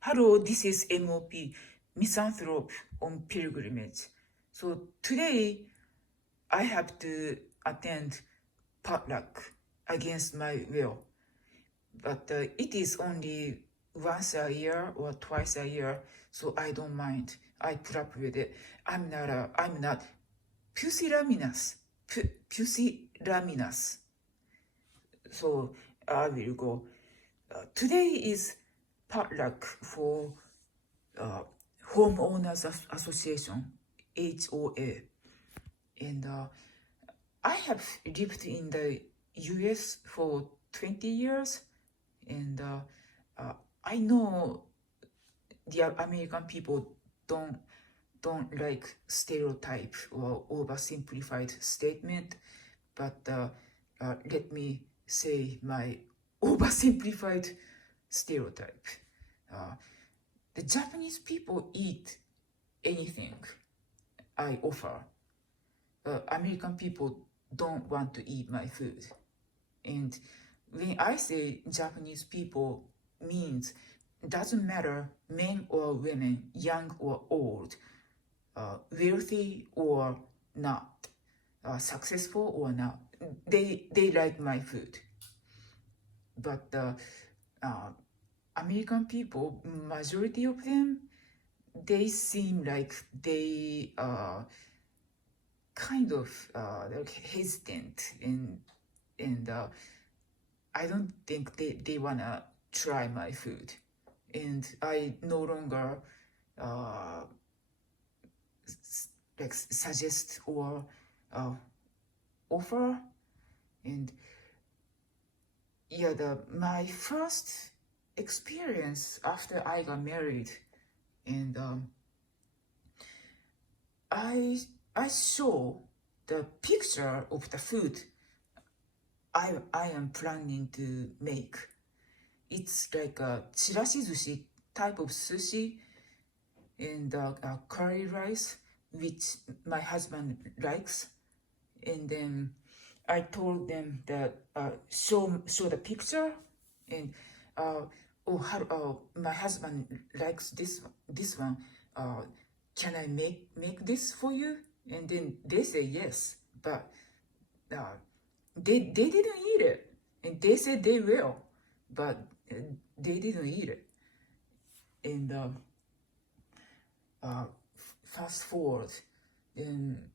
Hello, this is MOP, Misanthrope on pilgrimage. So today I have to attend potluck against my will, but it is only once a year or twice a year, so I don't mind. I put up with it. I'm not pusillanimous, pusillanimous. So I will go. Today is potluck for uh, Homeowners Association, HOA. And I have lived in the US for 20 years, and I know the American people don't like stereotype or oversimplified statement, but let me say my oversimplified stereotype. Uh, the Japanese people eat anything I offer. American people don't want to eat my food. And when I say Japanese people, means doesn't matter men or women, young or old, wealthy or not, successful or not. They like my food. But American people, majority of them, they seem like they kind of like hesitant, and I don't think they wanna try my food, and I no longer uh, like suggest or offer. And yeah, my first experience after I got married, and I saw the picture of the food I am planning to make. It's like a chirashi sushi type of sushi, and curry rice, which my husband likes. And then I told them that show the picture, and my husband likes this one. Can I make this for you? And then they say yes, but they didn't eat it, and they said they will, but they didn't eat it. And fast forward, then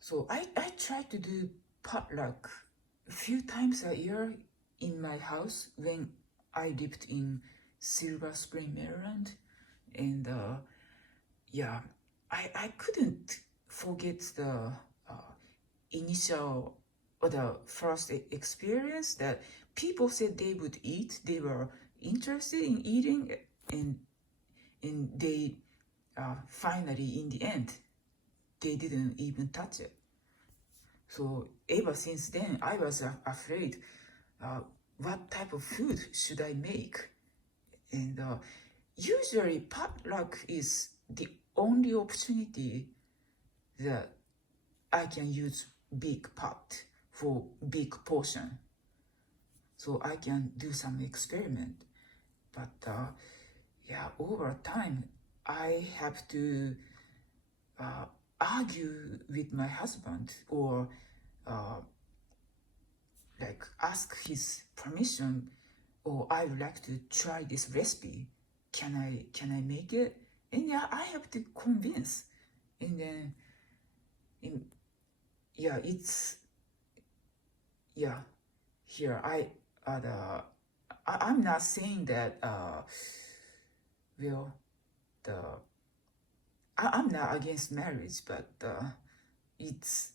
so I try to do potluck a few times a year in my house when I lived in Silver Spring, Maryland. And yeah, I couldn't forget the initial or the first experience that people said they would eat. They were interested in eating, and they finally, in the end, they didn't even touch it. So ever since then, I was afraid. What type of food should I make? And usually, potluck is the only opportunity that I can use big pot for big portion, so I can do some experiment. But yeah, over time, I have to argue with my husband, or like ask his permission, or I would like to try this recipe. Can I make it? And yeah, I have to convince. And then yeah, it's yeah, here I'm not saying that well, the I'm not against marriage, but it's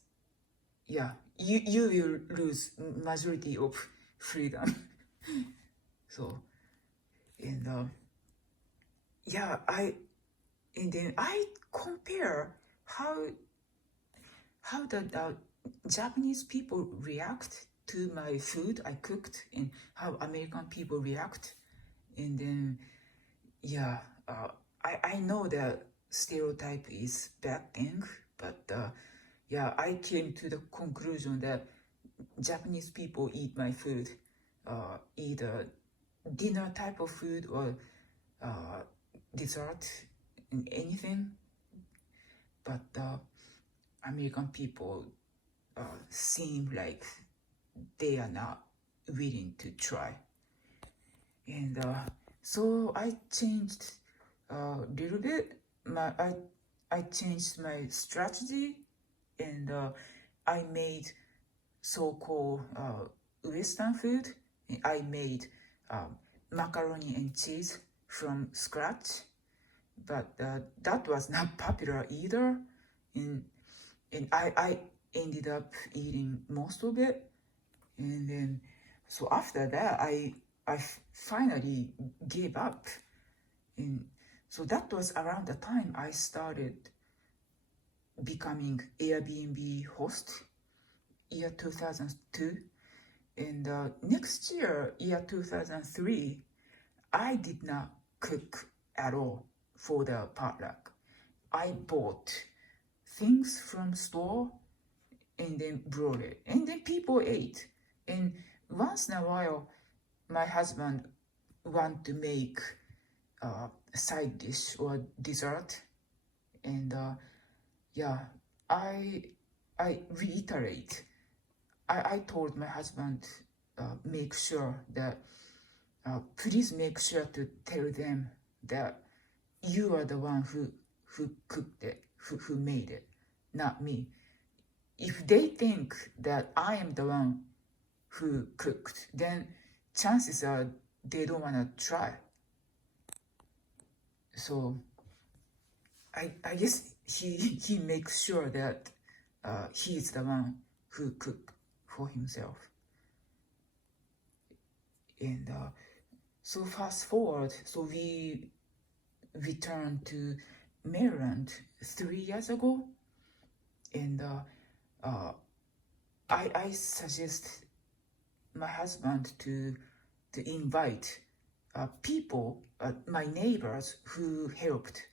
yeah, you will lose majority of freedom. So, and yeah, and then I compare how the Japanese people react to my food I cooked, and how American people react. And then yeah, I know that stereotype is bad thing, but yeah, I came to the conclusion that Japanese people eat my food, either dinner type of food or dessert, anything, but American people seem like they are not willing to try. And so I changed a little bit. I changed my strategy, and I made so-called Western food. I made macaroni and cheese from scratch, but that was not popular either. And I ended up eating most of it. And then, so after that, I finally gave up. And so that was around the time I started becoming Airbnb host, year 2002. And next year, year 2003, I did not cook at all for the potluck. I bought things from store and then brought it. And then people ate. And once in a while, my husband want to make a side dish or dessert. And yeah, I reiterate. I told my husband, make sure that, please make sure to tell them that you are the one who cooked it, who made it, not me. If they think that I am the one who cooked, then chances are they don't want to try. So I guess he makes sure that he is the one who cooked for himself. And so fast forward, so we returned to Maryland 3 years ago, and I suggest my husband to invite people, my neighbors who helped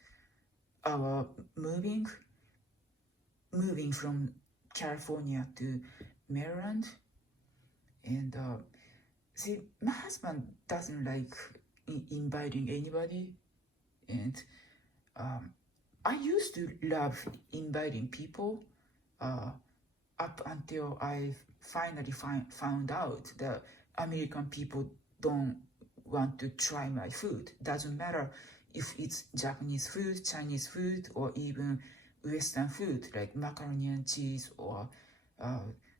our moving from California to Maryland. And see, my husband doesn't like inviting anybody, and I used to love inviting people up until I finally found out that American people don't want to try my food. Doesn't matter if it's Japanese food, Chinese food, or even Western food like macaroni and cheese or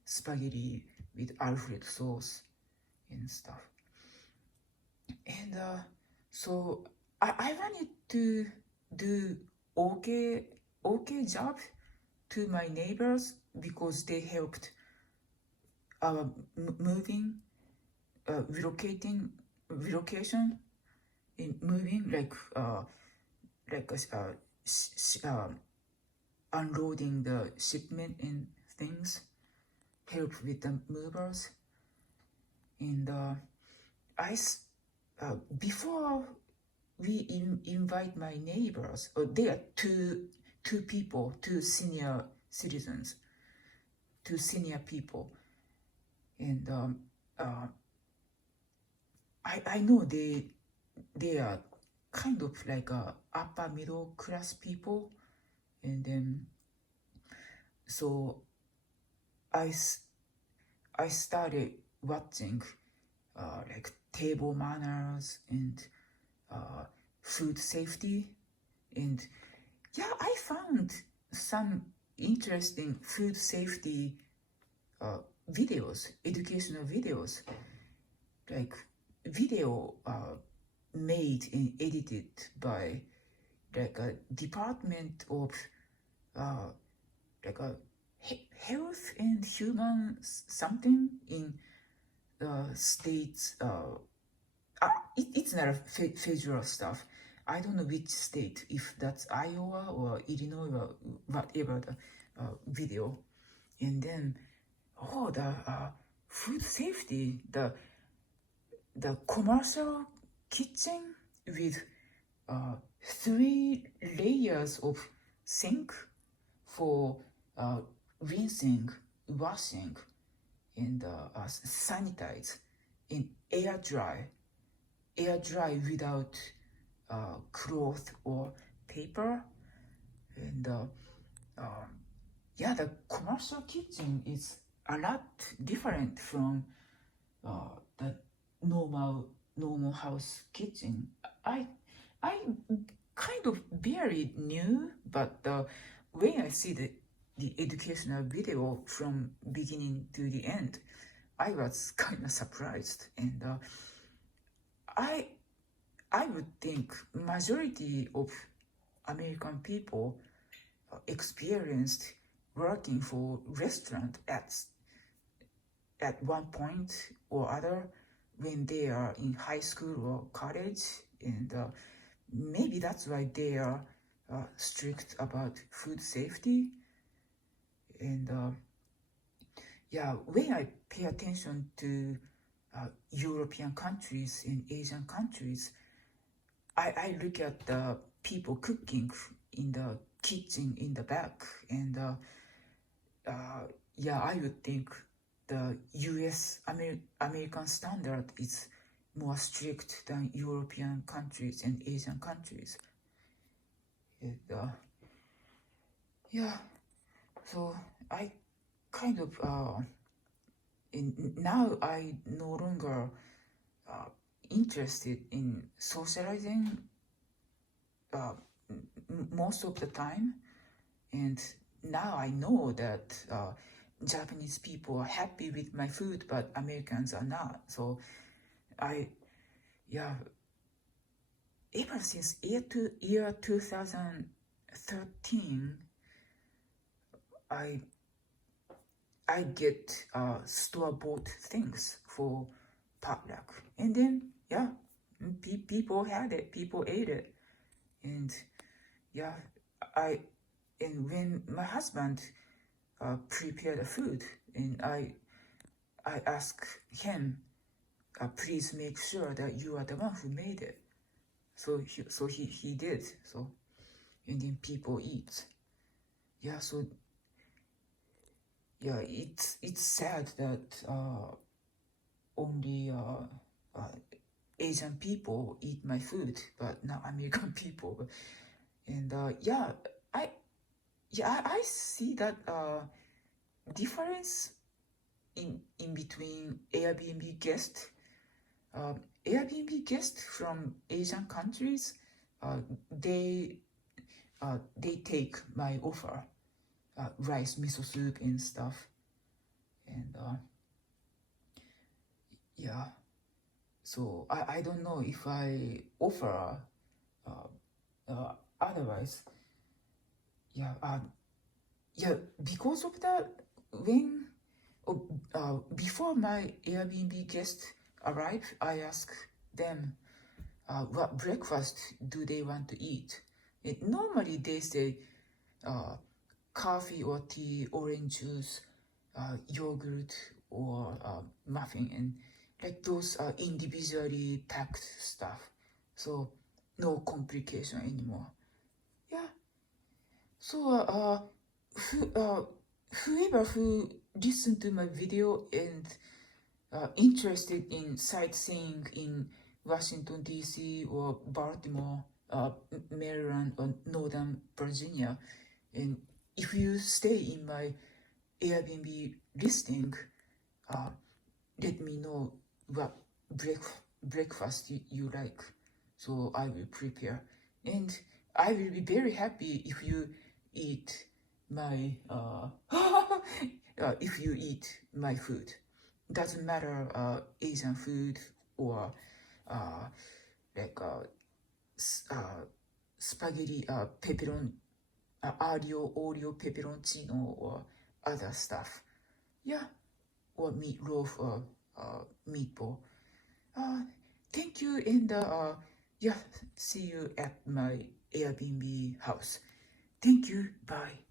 spaghetti with Alfredo sauce and stuff. And so I wanted to do okay job to my neighbors because they helped our moving, relocation in moving, like unloading the shipment and things, help with the movers. And before we invite my neighbors, there are two people, two senior citizens, two senior people, and I know they are kind of like upper middle class people, and then so I started watching like table manners and food safety, and yeah, I found some interesting food safety videos, educational videos, like video made and edited by like a department of like a health and human something in states. It's not a federal stuff. I don't know which state, if that's Iowa or Illinois or whatever the video. And then the food safety, the commercial kitchen with 3 layers of sink for rinsing, washing, and sanitize, and air dry without cloth or paper. And yeah, the commercial kitchen is a lot different from the normal house kitchen. I kind of barely knew, but when I see the educational video from beginning to the end, I was kind of surprised. And I I would think majority of American people experienced working for restaurant at one point or other when they are in high school or college. And maybe that's why they are strict about food safety. And yeah, when I pay attention to European countries and Asian countries, I look at the people cooking in the kitchen in the back. And yeah, I would think the US American standard is more strict than European countries and Asian countries. And, yeah, so I kind of now I no longer interested in socializing most of the time. And now I know that Japanese people are happy with my food, but Americans are not. So yeah, ever since year 2013, I get store-bought things for potluck. And then, yeah, people had it, people ate it. And yeah, and when my husband prepared the food, and I ask him, please make sure that you are the one who made it. So he did. So, and then people eat. Yeah. So yeah, it's sad that only Asian people eat my food, but not American people. And yeah, I see that difference in between Airbnb guests. Airbnb guests from Asian countries, they take my offer, rice, miso soup, and stuff. And yeah, so I don't know if I offer otherwise. Yeah, yeah, because of that, when before my Airbnb guests arrive, I ask them what breakfast do they want to eat. Normally they say coffee or tea, orange juice, yogurt, or muffin, and like those individually packed stuff. So no complication anymore. Yeah. So whoever who listened to my video and interested in sightseeing in Washington, D.C. or Baltimore, Maryland, or Northern Virginia, and if you stay in my Airbnb listing, let me know what breakfast you like, so I will prepare. And I will be very happy if you eat my if you eat my food. Doesn't matter Asian food or like spaghetti pepperon aglio olio pepperoncino or other stuff. Yeah, or meatloaf or meatball. Thank you, and yeah, see you at my Airbnb house. Thank you. Bye.